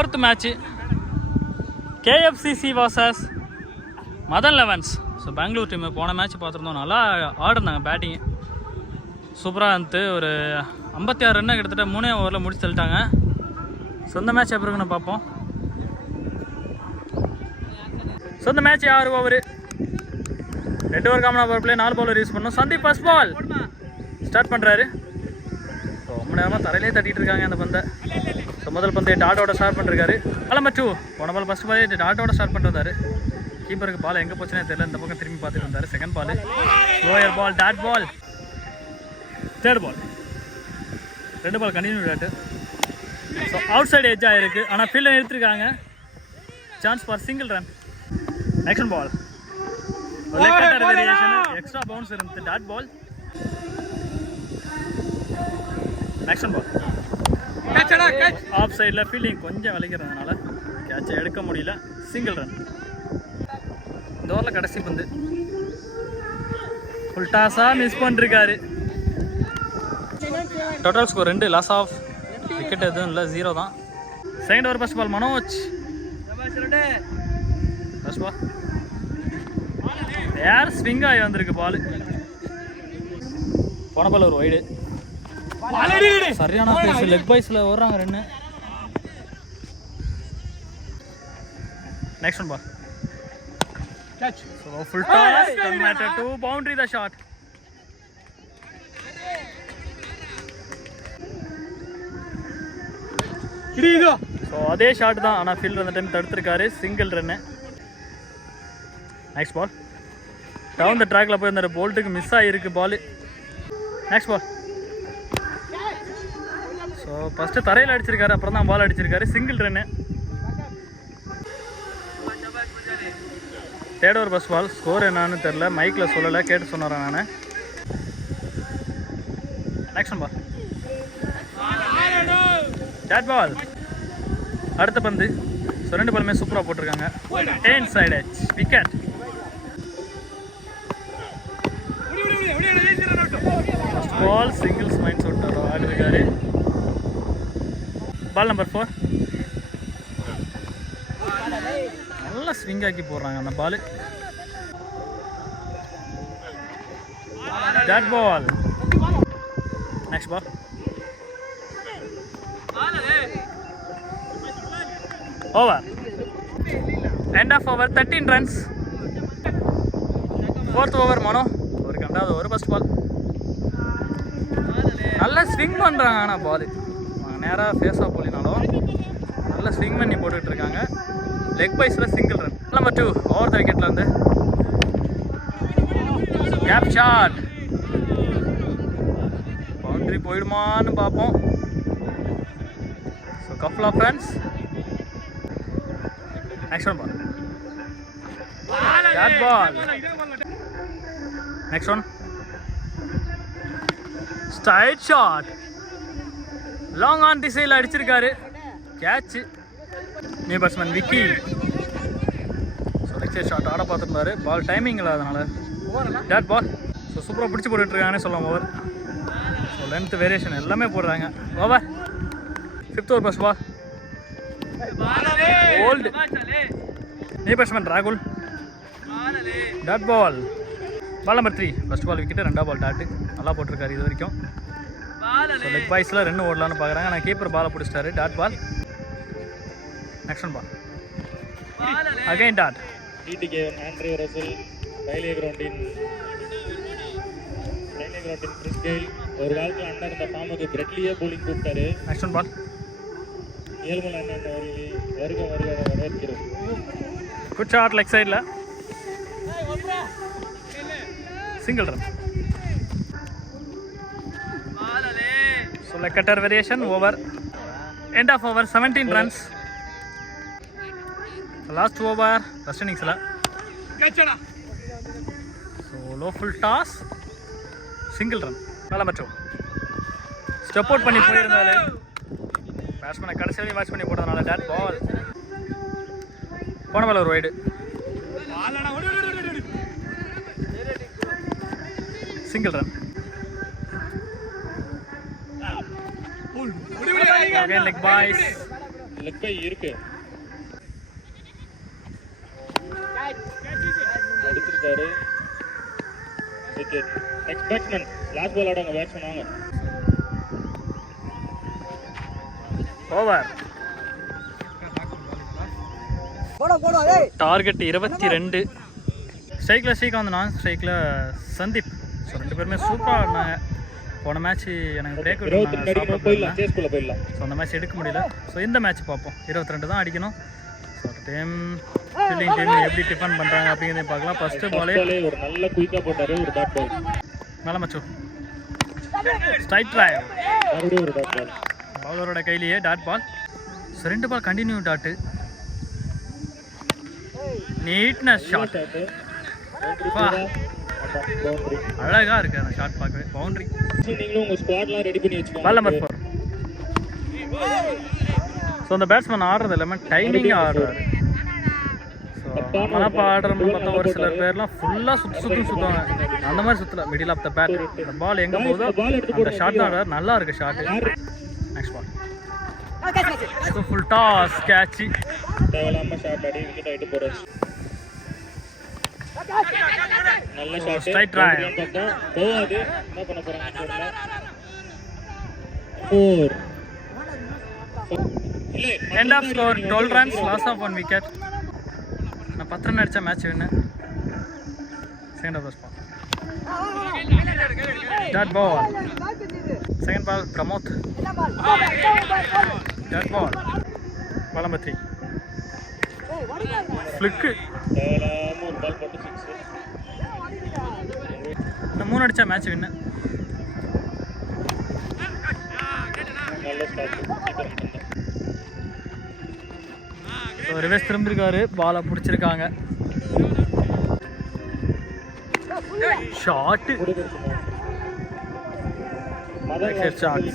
4th match KFCC vs Madan elevens. So Bangalore team போன match பார்த்துருந்தோம், நல்லா ஆடிருந்தாங்க, பேட்டிங்கு சூப்பராக இருந்துட்டு ஒரு 56 ரன்னு கிட்டத்தட்ட 3 ஓவரில் முடிச்சு தள்ளிட்டாங்க. ஸோ இந்த மேட்ச் எப்படி இருக்குன்னு பார்ப்போம். ஸோ இந்த match 6 over, 2 over common power play, 4 bowler use பண்ணோம். சந்தீப் ஃபர்ஸ்ட் பால் ஸ்டார்ட் பண்ணுறாரு. ஸோ ரொம்ப நேரமாக தரையிலே தட்டிகிட்டு இருக்காங்க அந்த பந்தை. ஸோ முதல் பந்தை டாட்டோட ஸ்டார்ட் பண்ணிருக்காரு. நம்பர் 2 போன பால் ஃபர்ஸ்ட் பால் டாட்டோட ஸ்டார்ட் பண்ணிருந்தாரு. கீப்பருக்கு பால் எங்கே போச்சுனே தெரியல, இந்த பக்கம் திரும்பி பார்த்துட்டு இருந்தார். Second ball lower ball, dot ball. Third ball 2 ball continue dot. So out side edge ஆகிருக்கு, ஆனால் ஃபீல்டில் நிறுத்திருக்காங்க. Chance for single run. Next ball extra bounce இருந்து dot ball. Next ball off சைடில் ஃபீல்டிங் கொஞ்சம் விளைக்கிறதுனால கேட்சை எடுக்க முடியல, சிங்கிள் ரன். இந்த ஓவரில் கடைசி பந்து ஃபுல் டாஸாக மிஸ் பண்ணிருக்காரு. Total score 2, loss of wicket எதுவும் இல்லை, 0 தான். Second over first ball Manoj. First ball air swing ஆகி வந்திருக்கு பால். போன பால் ஒரு வைடு, சரியான பேஸ், லெக் பைஸில் ஓடுறாங்க run. Next one ball so full toss converted to boundary the shot. so அதே ஷாட் தான், ஆனால் ஃபீல்டர் அந்த டைம் தடுத்துருக்காரு, single run. Next ball down the ட்ராக்ல போய் அந்த போல்ட்டுக்கு மிஸ் ஆகிருக்கு ball. Next ball so first தரையில் அடிச்சிருக்காரு, அப்புறம் தான் பால் அடிச்சிருக்காரு, single run. Third over first ball score என்னன்னு தெரில, மைக்கில் சொல்லலை, கேட்டு சொன்னேன் நான். Next ball dot ball. அடுத்த பந்து. ஸோ 2 பாலுமே சூப்பராக போட்டிருக்காங்க. டேன் side edge wicket. First ball singles mind சொல்லிட்டு ஆடிருக்காரு. பால் நம்பர் 4 நல்லா ஸ்விங் ஆக்கி போடுறாங்க அந்த ball. Dot ball. Next ball over. End of over, 13 runs. 4th over Mano ஒரு 2வது ஓவர் ஃபர்ஸ்ட் பால். நல்லா ஸ்விங் பண்ணுறாங்க, ஆனால் பால் நேராக ஃபேஸாக போலினாலும் நல்லா ஸ்விங் பண்ணி போட்டுக்கிட்டு இருக்காங்க. லெக் பைஸில் single run. Number 2 over the விக்கெட்டில் வந்து கேப் ஷாட். பவுண்டரி போயிடுமான்னு பார்ப்போம். So couple of runs. Next one ball dot ball. Next one straight shot, long on திசையில் அடிச்சிருக்காரு, catch. New batsman Vicky. So leg side shot ஆட பார்த்துருந்தாரு, பால் timing இல்லை, அதனால் டாட் பால். ஸோ சூப்பராக பிடிச்சி போட்டுட்ருக்காங்கன்னு சொல்லலாம். ஓவர் ஸோ லென்த் வேரியேஷன் எல்லாமே போடுறாங்க. Over 5th over first ball bowled. New batsman ராகுல், dot ball. Ball number 3 first ball wicket, 2வது பால் டாட்டு. நல்லா போட்டிருக்காரு இது வரைக்கும். ஸோ லெக் பாய்ஸில் 2 ஓடலான்னு பார்க்குறாங்க, ஆனால் கீப்பர் பாலை பிடிச்சிட்டாரு, dot ball. Next one ball again dot. Andre Russell டைலே கிரவுண்டின் பிரிஸ்கேல் ஒரு காலத்தில் அண்ணன் இந்த ஃபார்முக்கு பிரெட்லியே போலிங் கூப்பிட்டாரு. நெக்ஸ்ட் ஒன் பால் ஏழ்மலை அண்ணன் அவர்களில் வருக வரவேற்கிறோம். குட் ஷாட் லெக் சைடில், single run. So leg cutter variation over. End of over 17 runs. Last over first இன்னிங்ஸில் so low full toss, single run. மேலே மட்டும் ஸ்டெப் அவுட் பண்ணி போயிருந்தாரு பேட்ஸ்மேனை, கடைசி வரையும் வாட்ச் பண்ணி போட்டதுனால டாட் பால். போன பால் ஒரு wide, single run. Again leg boys. Leg bye இருக்கு. எடுத்துட்டாரு. Wicket. Next batsman last ball ஆடுங்க பேட்ஸ்மேன் வாங்க. ஓவர். டார்கெட் 22. ஸ்ட்ரைக்கில் ஸ்ரீகாந்த், நான் ஸ்ட்ரைக்கில் சந்தீப். ஸோ 2 பேருமே சூப்பராக ஆடினாங்க. போன மேட்ச் எனக்கு பிரேக் போயிடலாம். ஸோ அந்த மேட்ச் எடுக்க முடியல. ஸோ இந்த மேட்ச் பார்ப்போம். 22 தான் அடிக்கணும். ஸோ டைம் ஃபீல்டிங் டீம் எப்படி டிஃபன் பண்ணுறாங்க அப்படிங்கிறத பார்க்கலாம். ஃபஸ்ட்டு பாலே ஒரு நல்ல குயிக்காக போட்டார். ஒரு டாட் பால் மேலே மச்சு ஸ்ட்ரைட் ட்ரைவ். மறுபடியும் ஒரு டாட் பால் பவுலரோட கையிலேயே dot ball. So 2 ball continue dot. Neatness shot. அழகா இருக்கு அந்த ஷாட் பார்க்கவே. பவுண்டரி. நீங்களும் உங்க ஸ்குவாட்லாம் ரெடி பண்ணி வச்சுக்கோங்க. Ball number 4. ஸோ அந்த பேட்ஸ்மேன் ஆடுறது எல்லாமே டைமிங் ஆடுறாரு. ஸோ மனப்பா ஆடுறோம்னு பார்த்தா ஒரு சில பேர்லாம் ஃபுல்லாக சுற்றுவாங்க. அந்த மாதிரி சுற்றல. Middle of the bat. அந்த பால் எங்கே போகுதோ அந்த ஷாட் தான் ஆடுறாரு. நல்லா இருக்கு shot. Next ball. So full toss கேட்சி. தேவையில்லாம ஷாட் ஆடி விக்கெட் ஆகிட்டு போறாரு. நல்ல ஷாட். Straight drive. போவாது. என்ன பண்ண போறாங்க தெரியல. 4. இல்ல end of score 12 runs, loss of 1 wicket. நான் 10 ரன் அடிச்ச match win. Second over spot. Dot ball. Second ball Pramod. Dot ball. Ball number 3. Flick. தேவையில்லாம ஒரு பால் போட்டு 6. இந்த 3 அடிச்ச மேட்ச் வின்னு. நல்ல ஸ்டார்ட். So reverse திரும்பிருக்காரு. பாலை பிடிச்சிருக்காங்க. ஷாட்டு. ஷாட்.